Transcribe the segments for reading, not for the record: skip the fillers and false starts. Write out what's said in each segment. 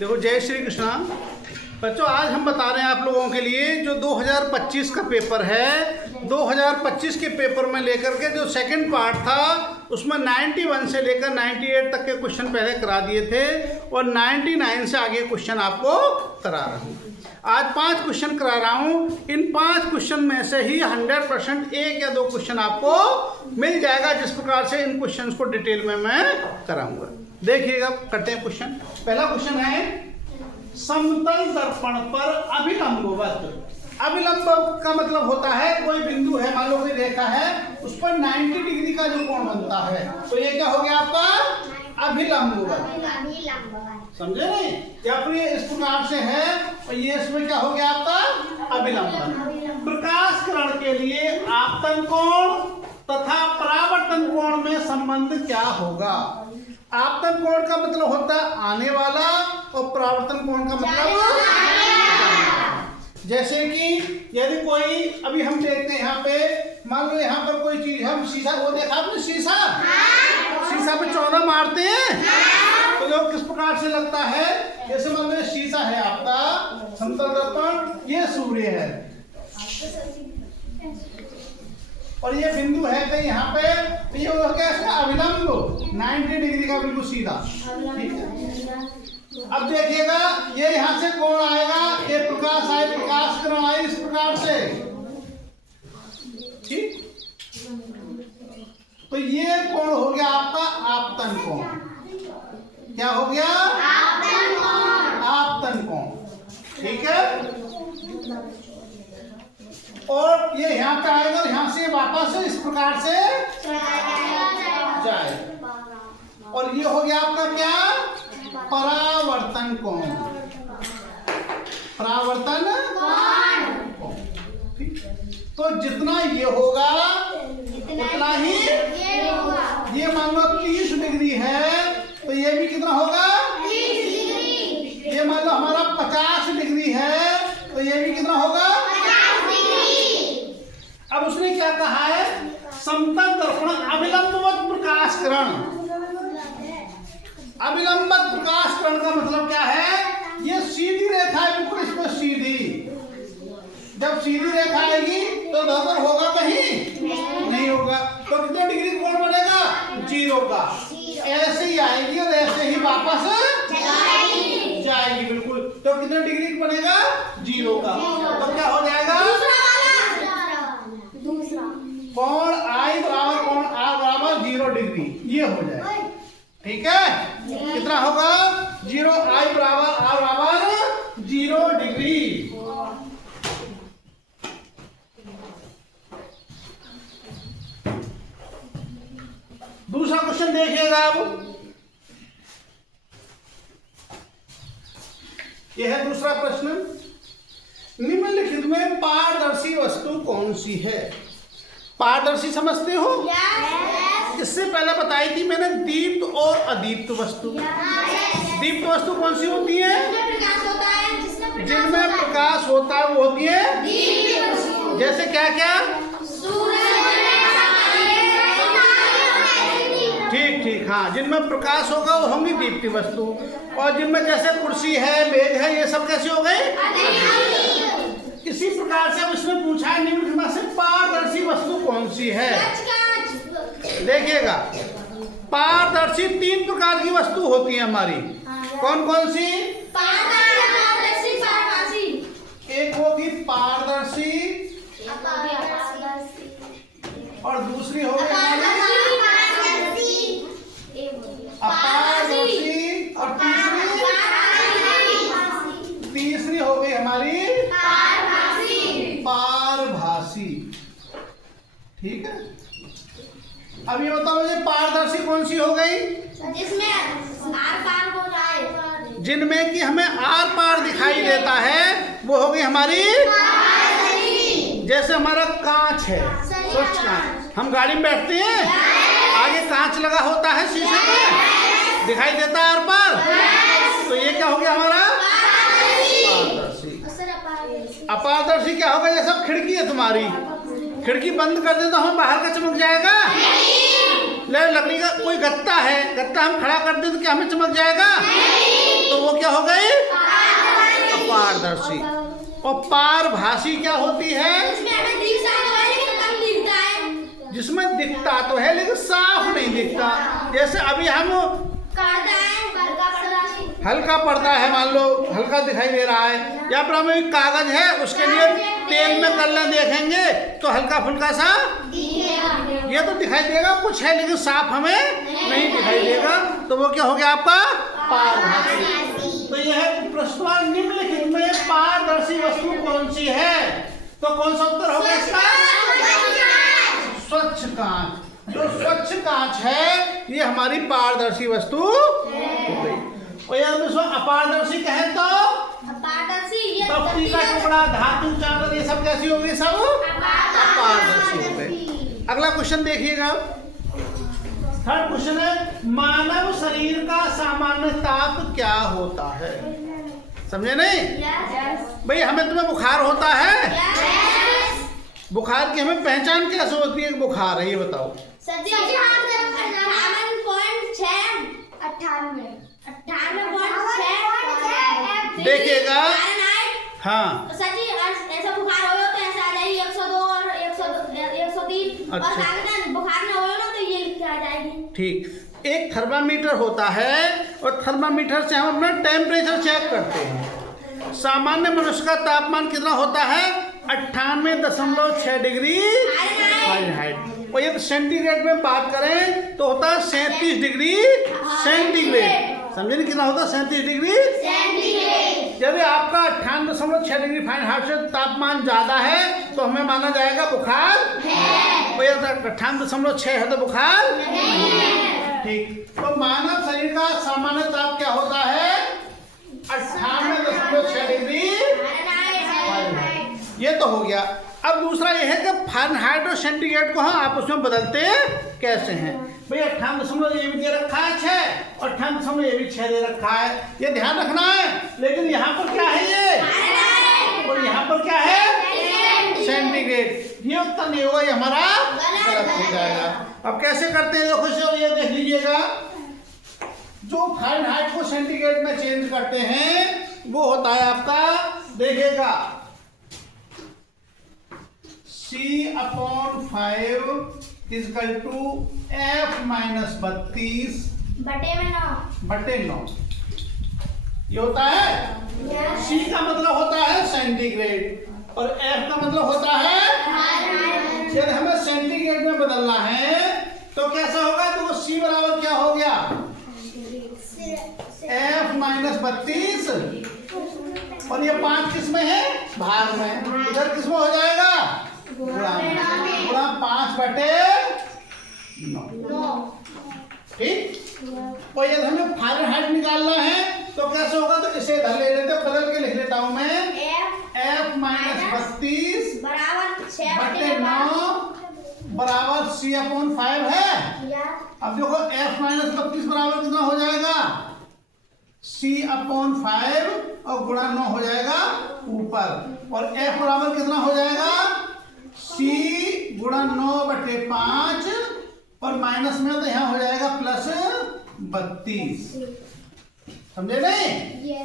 देखो, जय श्री कृष्णा बच्चों। आज हम बता रहे हैं आप लोगों के लिए जो 2025 का पेपर है। 2025 के पेपर में लेकर के जो सेकंड पार्ट था उसमें 91 से लेकर 98 तक के क्वेश्चन पहले करा दिए थे और 99 से आगे क्वेश्चन आपको करा रहा हूँ। आज 5 क्वेश्चन करा रहा हूँ। इन 5 क्वेश्चन में से ही 100% 1 या 2 क्वेश्चन आपको मिल जाएगा, जिस प्रकार से इन क्वेश्चन को डिटेल में मैं कराऊंगा। देखिएगा, करते हैं क्वेश्चन। पहला क्वेश्चन है, समतल दर्पण पर अभिलंबवत। अभिलंब का मतलब होता है कोई बिंदु है, मान लो कोई रेखा है, उस पर 90 डिग्री का जो कोण बनता है, तो ये क्या हो गया आपका अभिलंबवत। समझे नहीं? या फिर ये इस प्रकार से है और ये इसमें क्या हो गया आपका अभिलंबन। प्रकाश किरण के लिए आपतन कोण तथा परावर्तन कोण में संबंध क्या होगा? आपतन कोण का मतलब होता है आने वाला और परावर्तन कोण का मतलब जैसे कि यदि कोई, अभी हम देखते हैं यहाँ पे, मान लो यहाँ पर कोई चीज, हम शीशा, वो देखा आपने शीशा, शीशा पे चौना मारते हैं तो जो किस प्रकार से लगता है, जैसे मान लो शीशा है आपका समतल दर्पण, ये सूर्य है और ये बिंदु है कहीं यहाँ पे, तो ये हो गया इसका अभिलंब 90 डिग्री का, बिल्कुल सीधा। ठीक है, अब देखिएगा ये यहाँ से कोण आएगा, ये प्रकाश आए, प्रकाश किरण आए इस प्रकार से। ठीक, तो ये कोण हो गया आपका आपतन कोण। क्या हो गया? आपतन कोण। ठीक है, और ये यहाँ पे आएगा और यहाँ से वापस इस प्रकार से जाए, और ये हो गया आपका क्या? परावर्तन कोण। परावर्तन कोण। ठीक, तो जितना ये होगा उतना ही ये, मान लो 30 डिग्री है तो ये भी कितना होगा? 30 डिग्री। ये मान लो हमारा 50 डिग्री है तो ये भी कितना होगा? 50 डिग्री। अब उसने क्या कहा है? समतल दर्पण अभिलंबवत प्रकाश किरण। अभिलंबवत प्रकाश किरण का मतलब क्या है? ये सीधी रेखा है, बिल्कुल इस पर सीधी। जब सीधी रेखा आएगी तो दर्पण होगा कहीं नहीं होगा, तो कितने डिग्री कोण बनेगा? 0 का। ऐसे ही आएगी और ऐसे ही वापस जाएगी बिल्कुल, तो कितने डिग्री बनेगा? 0 का। तो क्या हो जाएगा? कोण आई बराबर कोण आर बराबर 0 डिग्री, ये हो जाएगा। ठीक है, कितना होगा? 0 आई बराबर आर बराबर 0 डिग्री। दूसरा क्वेश्चन देखिएगा अब, यह है दूसरा प्रश्न। निम्नलिखित में पारदर्शी वस्तु कौन सी है? पारदर्शी समझते हो? इससे पहले बताई थी मैंने दीप्त और अदीप्त वस्तु। दीप्त वस्तु कौन सी होती है? जिनमें प्रकाश होता है वो होती है। जैसे क्या क्या? ठीक ठीक, हाँ, जिनमें प्रकाश होगा वो होंगी दीप्ति वस्तु, और जिनमें जैसे कुर्सी है, मेज है, ये सब कैसे हो गए? इसी प्रकार से उसने पूछा है निम्न में से पारदर्शी वस्तु कौन सी है? देखिएगा, पारदर्शी 3 प्रकार की वस्तु होती है हमारी। कौन कौन सी? एक होगी पारदर्शी और दूसरी होगी अपारदर्शी और तीसरी हो गई हमारी पारभासी। ठीक है, अब ये बताओ मुझे पारदर्शी कौन सी हो गई? जिसमें आर पार हो रहा है, जिनमें कि हमें आर पार दिखाई देता है, वो हो गई हमारी। जैसे हमारा कांच है, स्वच्छ कांच, हम गाड़ी में बैठते हैं, आगे कांच लगा होता है शीशे पे, दिखाई देता है आर पार, तो ये क्या हो गया हमारा? पारदर्शी। अपारदर्शी क्या होगा? जैसे अब खिड़की है तुम्हारी, खिड़की बंद कर दे तो हम बाहर का चमक जाएगा? लकड़ी का कोई गत्ता है, गत्ता हम खड़ा कर दे तो क्या हमें चमक जाएगा? तो वो क्या हो गई? अपारदर्शी। और पारभासी क्या होती है? जिसमें दिखता तो है लेकिन साफ नहीं दिखता। जैसे अभी हम हल्का पर्दा है, मान लो हल्का दिखाई दे रहा है, या फिर हमें एक कागज है उसके लिए तेल में कलर देखेंगे तो हल्का फुल्का सा ये तो दिखाई देगा, कुछ है लेकिन साफ हमें नहीं दिखाई देगा, तो वो क्या हो गया आपका? पारभासी। तो यह प्रश्न निम्नलिखित में पारदर्शी वस्तु कौन सी है? तो कौन सा उत्तर होगा इसका? स्वच्छ कांच। जो स्वच्छ कांच है ये हमारी पारदर्शी वस्तु हो गई। और यदि इसको अपारदर्शी कहें तो का टुकड़ा, धातु, चादर, ये सब कैसी होगी? सब अपारदर्शी हो गए। अगला क्वेश्चन देखिएगा, थर्ड क्वेश्चन है मानव शरीर का सामान्य ताप क्या होता है? समझे नहीं? भाई हमें तुम्हें बुखार होता है, बुखार की हमें पहचान कैसे होती है? बुखार है, ये बताओ। देखिएगा, हाँ ऐसा बुखार हो तो ऐसा आ जाएगी 102 और 103। अच्छा। और बुखार ना हो ना तो ये लिख के आ जाएगी। ठीक। एक थर्मामीटर होता है और थर्मामीटर से हम अपना टेम्परेचर चेक करते हैं। सामान्य मनुष्य का तापमान कितना होता है? 98.6 डिग्री फ़ारेनहाइट। और यदि सेंटीग्रेड में बात करें तो होता है 37 डिग्री सेंटीग्रेड। समझे नहीं? कितना होता है? 37 डिग्री सेंटीग्रेड। यदि आपका 98.6 डिग्री फ़ारेनहाइट से तापमान ज्यादा है तो हमें माना जाएगा बुखार है। और यदि 98.6 है तो बुखार नहीं है। ठीक। तो मानव शरीर का सामान्य ताप क्या होता है? 98.6 डिग्री फ़ारेनहाइट। ये तो हो गया। अब दूसरा यह है कि फ़ारेनहाइट और सेंटीग्रेड को हम आपस में बदलते कैसे हैं? भैया 98 ये भी दे रखा है 6 और 98 ये भी 6 दे रखा है, ये ध्यान रखना है। लेकिन यहाँ पर क्या है ये? और यहाँ पर क्या है? सेंटीग्रेड। ये उत्तर नहीं होगा, ये हमारा गलत हो जाएगा। अब कैसे करते हैं देखो, सर ये देख लीजिएगा, जो फ़ारेनहाइट को सेंटीग्रेड में चेंज करते हैं वो होता है आपका, देखिएगा, C/5 इजकल टू F-32 बटे 9। ये होता है। C का मतलब होता है सेंटीग्रेड और F का मतलब होता है फ़ारेनहाइट। यदि हमें सेंटीग्रेड में बदलना है तो कैसा होगा? तो C बराबर क्या हो गया? F-32 और ये 5 किस में है? भाग में। इधर किस में हो जाएगा? गुणा 5 बटे 9। ठीक। और यदि हमें फ़ारेनहाइट निकालना है तो कैसे होगा? तो इसे इधर ले लेते, बदल के लिख लेता हूं मैं। F-32 बटे 9 बराबर C/5 है। अब देखो F-32 बराबर कितना हो जाएगा? C/5 और गुणा 9 हो जाएगा ऊपर, और F बराबर कितना हो जाएगा? C गुणा 9 बटे 5 और माइनस में तो यहाँ हो जाएगा +32। समझे नहीं?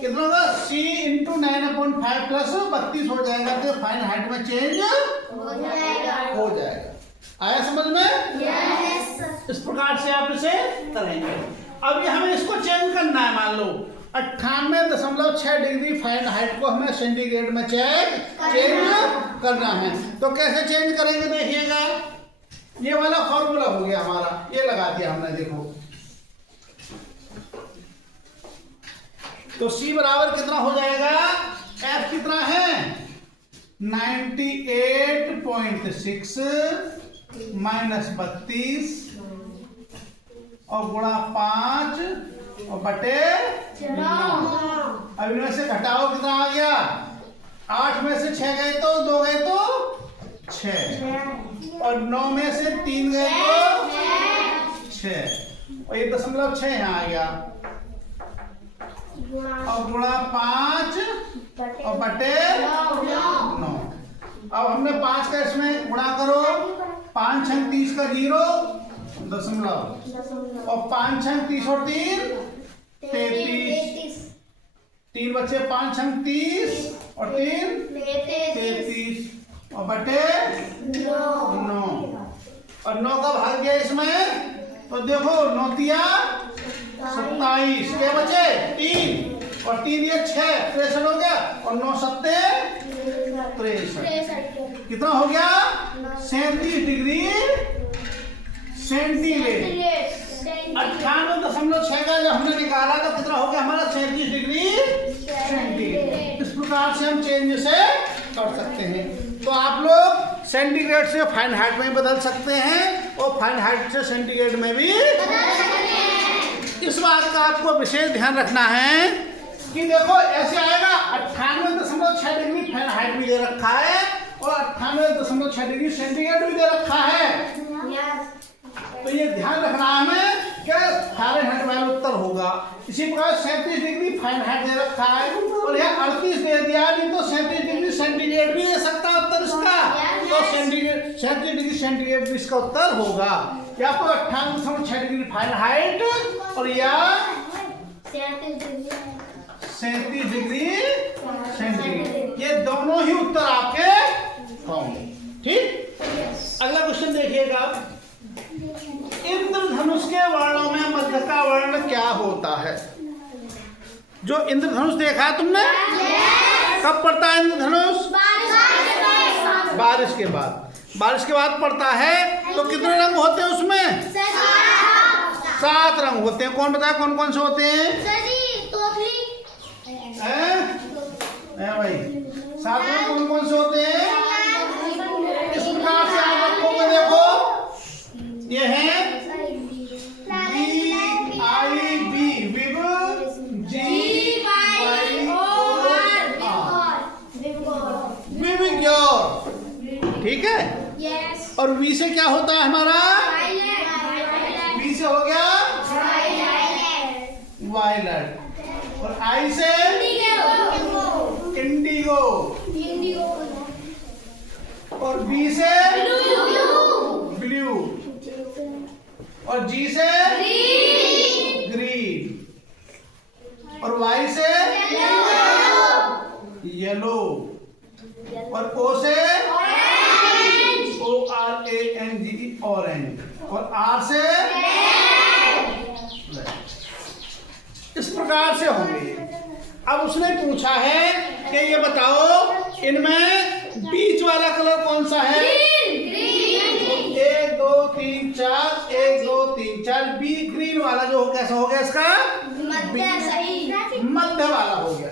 कितना होगा? C × 9/5 +32 हो जाएगा, तो फ़ारेनहाइट में चेंज हो जाएगा। आया समझ में? इस प्रकार से आप इसे करेंगे। अब ये हमें इसको चेंज करना है, मान लो 98.6 डिग्री फ़ारेनहाइट को हमें सेंटीग्रेड में चेंज करना है। तो कैसे चेंज करेंगे? देखिएगा, ये वाला फॉर्मूला हो गया हमारा, ये लगा दिया हमने, देखो। तो C बराबर कितना हो जाएगा? F कितना है? 98.6 माइनस 32 और गुणा 5 और बटे 9। अब इनमें से घटाओ, कितना आ गया? 8 में से 6 गए तो 2 गए तो 6 और 9 में से 3 गए तो 6 और ये 0.6 यहाँ आ गया और गुणा 5 और बटे 9। अब हमने 5 का इसमें गुणा करो, 5 × 30 का 0 दशमलव और 5 × 30 और 3 33 3 बचे 5 छंग 30 और 3 33 और बटे 9 और 9 का भाग गया इसमें तो देखो 9 तिया 27 क्या बचे 3 और 3 ये 6 63 हो गया और 9 सत्ते 63 कितना हो गया 37 डिग्री सेंटीग्रेड 98.6 का जब हमने निकाला तो कितना हो गया हमारा 37 डिग्री सेंटीग्रेड। इस प्रकार से हम चेंज से कर सकते हैं। तो आप लोग सेंटीग्रेड से फारेनहाइट में बदल सकते हैं और फारेनहाइट से सेंटीग्रेड में भी। इस बात का आपको विशेष ध्यान रखना है कि देखो ऐसे आएगा 98.6 डिग्री फारेनहाइट भी दे रखा है और 98.6 डिग्री सेंटीग्रेड भी दे रखा है। तो ये ध्यान रखना है हमें क्या फारेनहाइट में उत्तर होगा। इसी प्रकार 37 डिग्री फारेनहाइट दे रखा है और यह 38 दे दिया नहीं तो 37 डिग्री सेंटीग्रेड भी दे सकता है उत्तर इसका। तो सेंटीग्रेड 37 डिग्री सेंटीग्रेड भी इसका उत्तर होगा। या तो 98.6 डिग्री फारेनहाइट और या 37 डिग्री सेंटीग्रेड, ये दोनों ही उत्तर आपके होंगे। ठीक, अगला क्वेश्चन देखिएगा। इंद्रधनुष के वर्णों में मध्य का वर्ण क्या होता है? जो इंद्रधनुष देखा है तुमने? कब पड़ता है इंद्रधनुष? बारिश के बाद। बारिश के बाद पड़ता है तो कितने रंग होते हैं उसमें? 7 रंग होते हैं। कौन बताया कौन कौन से होते हैं? भाई 7 रंग कौन कौन से होते हैं? इस प्रकार से आप रखोगे, देखो ये है BIB विव विविग्योर, ठीक है। और वी से क्या होता है हमारा? वी से हो गया वायलेट और आई से इंडिगो और बी से ब्लू और जी से ग्रीन और वाई से येलो और ओ से ORANGE ऑरेंज और आर से इस प्रकार से होंगे। अब उसने पूछा है कि ये बताओ इनमें बीच वाला कलर कौन सा है? 1 2 3 4 1 2 3 4 बी ग्रीन वाला जो कैसा हो गया इसका? मध्य वाला हो गया।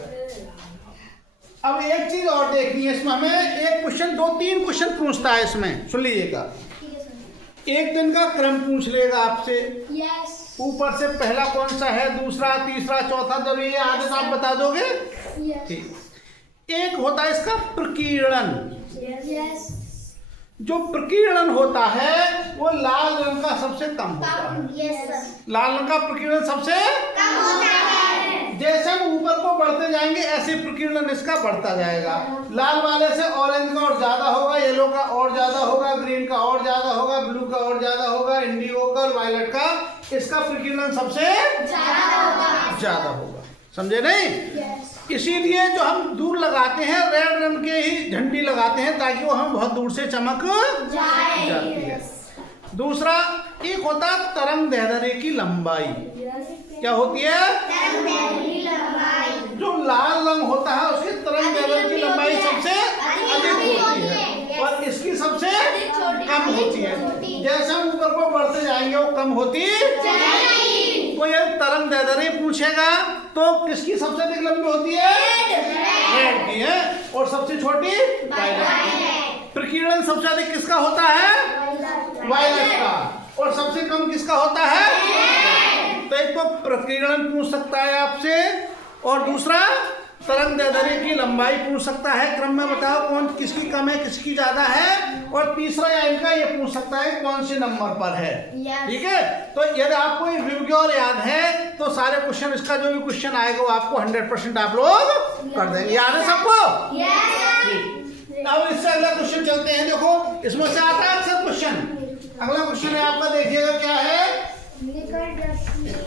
अब एक चीज और देखनी है इसमें हमें। एक क्वेश्चन 2-3 क्वेश्चन पूछता है इसमें, सुन लीजिएगा। एक दिन का क्रम पूछ लेगा आपसे। ऊपर से पहला कौन सा है, दूसरा, तीसरा, चौथा, जब ये आदत आप बता दोगे। ठीक। एक होता है इसका प्रकीर्णन। जो प्रकीर्णन होता है वो लाल रंग का सबसे कम होता है। लाल रंग का प्रकीर्णन सबसे कम होता है। जैसे हम ऊपर को बढ़ते जाएंगे ऐसे प्रकीर्णन इसका बढ़ता जाएगा। लाल वाले से ऑरेंज का और ज्यादा होगा, येलो का और ज्यादा होगा, ग्रीन का और ज्यादा होगा, ब्लू का और ज्यादा होगा, इंडिगो का और वायलेट का इसका प्रकीर्णन सबसे ज्यादा होगा। समझे नहीं? इसीलिए जो हम दूर लगाते हैं रेड रंग के ही झंडी लगाते हैं ताकि वो हम बहुत दूर से चमक जाती है। दूसरा एक होता तरंग दैर्ध्य की लंबाई। क्या होती है? जो लाल रंग होता है उसकी तरंग दैर्ध्य की लंबाई सबसे अधिक होती है और इसकी सबसे कम होती है। जैसे हम ऊपर को बढ़ते जाएंगे वो कम होती। तो ये तरंग दैर्ध्य पूछेगा तो किसकी सबसे अधिक लंबी होती है? रेड की है और सबसे छोटी वायलेट। प्रकीर्णन सबसे अधिक किसका होता है? वायलेट का। और सबसे कम किसका होता है? तो एक तो प्रकीर्णन पूछ सकता है आपसे और दूसरा तरंग दैर्ध्य की लंबाई पूछ सकता है। क्रम में बताओ कौन किसकी कम है किसकी ज्यादा है। और तीसरा या इनका ये पूछ सकता है कौन से नंबर पर है। ठीक है। तो यदि आपको ये विविग्योर याद है तो सारे क्वेश्चन इसका जो भी क्वेश्चन आएगा वो आपको 100% आप लोग कर देंगे। याद है सबको? अब इससे अगला क्वेश्चन चलते हैं। देखो इसमें से आता है अक्सर क्वेश्चन। अगला क्वेश्चन है आपका, देखिएगा क्या है।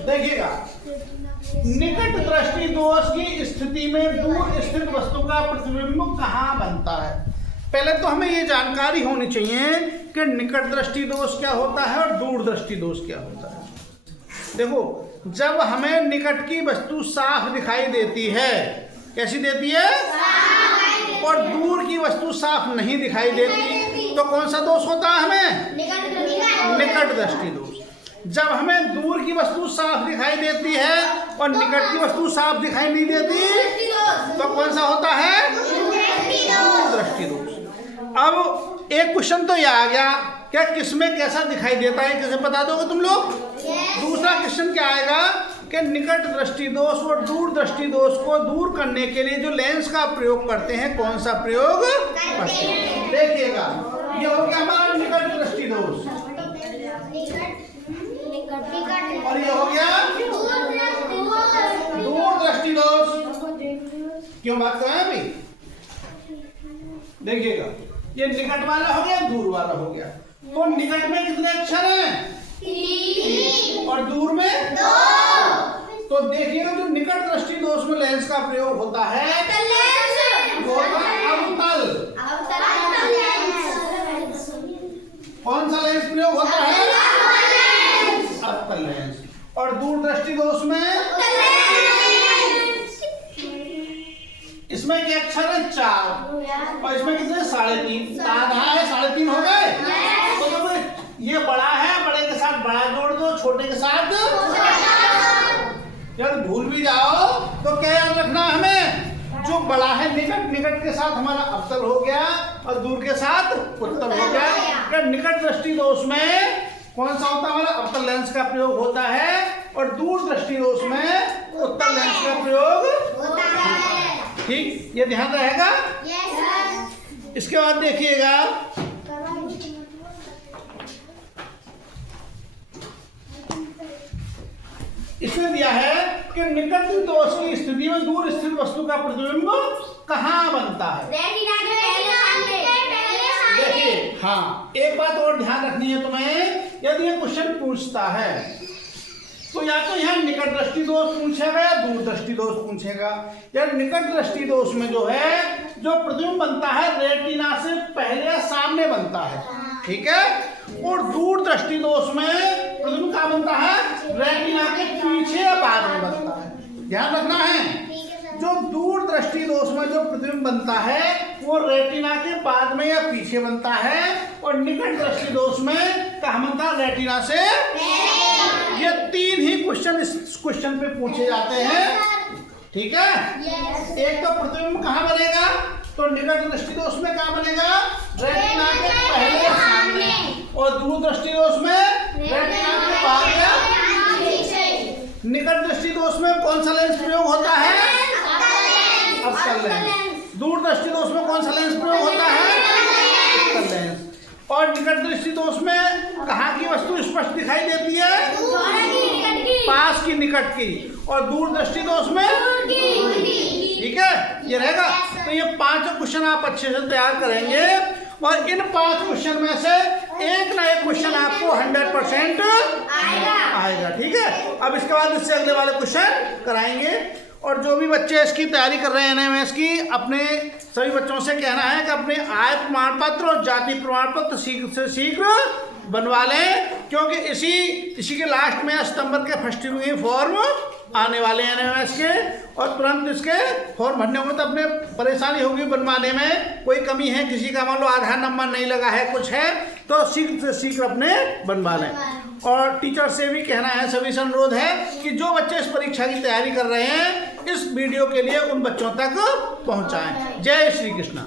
देखिएगा निकट दृष्टि दोष की स्थिति में दूर स्थित वस्तु का प्रतिबिंब कहाँ बनता है। पहले तो हमें ये जानकारी होनी चाहिए कि निकट दृष्टि दोष क्या होता है और दूर दृष्टि दोष क्या होता है। देखो, जब हमें निकट की वस्तु साफ दिखाई देती है, कैसी देती है, और दूर की वस्तु साफ नहीं दिखाई देती, तो कौन सा दोष होता है हमें, निकट दृष्टि दोष। जब हमें दूर की वस्तु साफ दिखाई देती है और निकट की वस्तु साफ दिखाई नहीं देती, तो कौन सा होता है, दूर दृष्टि दोष। अब एक क्वेश्चन तो ये आ गया, क्या किसमें कैसा दिखाई देता है, कैसे बता दोगे तुम लोग। दूसरा क्वेश्चन क्या आएगा कि निकट दृष्टि दोष और दूर दृष्टि दोष को दूर करने के लिए जो लेंस का प्रयोग करते हैं, कौन सा प्रयोग करते हैं। देखिएगा, ये हो गया हमारा निकट दृष्टि दोष और ये हो गया दूर दृष्टि दोष। क्यों बात कर रहे हैं अभी, देखिएगा, ये निकट वाला हो गया, दूर वाला हो गया। तो निकट में कितने अक्षर हैं, 3, और दूर में 2। तो देखिएगा, जो निकट दृष्टि दोष में लेंस का प्रयोग होता है, अवतल। कौन सा लेंस प्रयोग होता है, अवतल लेंस। और दूर दृष्टि दोष में इसमें क्या अक्षर है, 4, और इसमें कितने, 3.5। आधा है, 3.5 हो गए। तो जब ये बड़ा है, बड़े के साथ बड़ा जोड़ दो, छोटे के साथ। यदि भूल भी जाओ तो क्या याद रखना हमें, जो बड़ा है निकट, निकट के साथ हमारा अवतल हो गया और दूर के साथ उत्तल हो गया। निकट दृष्टि दोष में कौन सा होता है, हमारा अवतल लेंस का प्रयोग होता है, और दूर दृष्टि दोष में उत्तल लेंस का प्रयोग होता है। ठीक, ये ध्यान रहेगा। इसके बाद देखिएगा, इसमें दिया है कि निकट दोष की स्थिति में दूर स्थित वस्तु का प्रतिबिंब कहाँ बनता है। देखिए, हाँ, एक बात और ध्यान रखनी है तुम्हें, यदि ये क्वेश्चन पूछता है तो या तो यहाँ निकट दृष्टि दोष पूछेगा या दूर दृष्टि दोष पूछेगा। या निकट दृष्टि दोष में जो है, जो प्रतिबिंब बनता है रेटिना से पहले या सामने बनता है, ठीक है। और दूर दृष्टि दोष में प्रतिबिंब कहाँ बनता है, रेटिना के पीछे या बाद में बनता है। ध्यान रखना है, जो दूर दृष्टि दोष में जो प्रतिबिंब बनता है वो रेटिना के बाद में या पीछे बनता है, और निकट दृष्टि दोष में कहाँ बनता है, रेटिना से। ये 3 ही क्वेश्चन इस क्वेश्चन पे पूछे जाते हैं, ठीक है। एक तो प्रतिबिंब कहाँ बनेगा, तो निकट दृष्टि दोष में कहाँ बनेगा, रेटिना के पहले सामने, और दूर दृष्टि दोष में रेटिना के बाद या पीछे। निकट दृष्टि दोष में कौन सा लेंस प्रयोग होता है, अवतल लेंस। दूर दृष्टि दोष में कौन सा लेंस प्रयोग होता है, उत्तल लेंस। और निकट दृष्टि दोष में कहाँ की वस्तु स्पष्ट दिखाई देती है, पास की, निकट की, और दूर दृष्टि दोष में, ठीक है, ये रहेगा। तो ये 5 क्वेश्चन आप अच्छे से तैयार करेंगे, और इन 5 क्वेश्चन में से एक ना एक क्वेश्चन आपको 100% आएगा, ठीक है। अब इसके बाद इससे अगले वाले क्वेश्चन कराएंगे। और जो भी बच्चे इसकी तैयारी कर रहे हैं एनएमएस की, अपने सभी बच्चों से कहना है कि अपने आय प्रमाण पत्र और जाति प्रमाण पत्र शीघ्र से शीघ्र बनवा लें, क्योंकि इसी के लास्ट में सितंबर के फर्स्ट वीक में फॉर्म आने वाले हैं एनएमएस के, और तुरंत इसके फॉर्म भरने होंगे। तो अपने परेशानी होगी बनवाने में, कोई कमी है, किसी का मान लो आधार नंबर नहीं लगा है, कुछ है, तो शीघ्र से शीघ्र अपने बनवा लें। और टीचर से भी कहना है, सभी से अनुरोध है कि जो बच्चे इस परीक्षा की तैयारी कर रहे हैं, इस वीडियो के लिए उन बच्चों तक पहुंचाएं। जय श्री कृष्ण।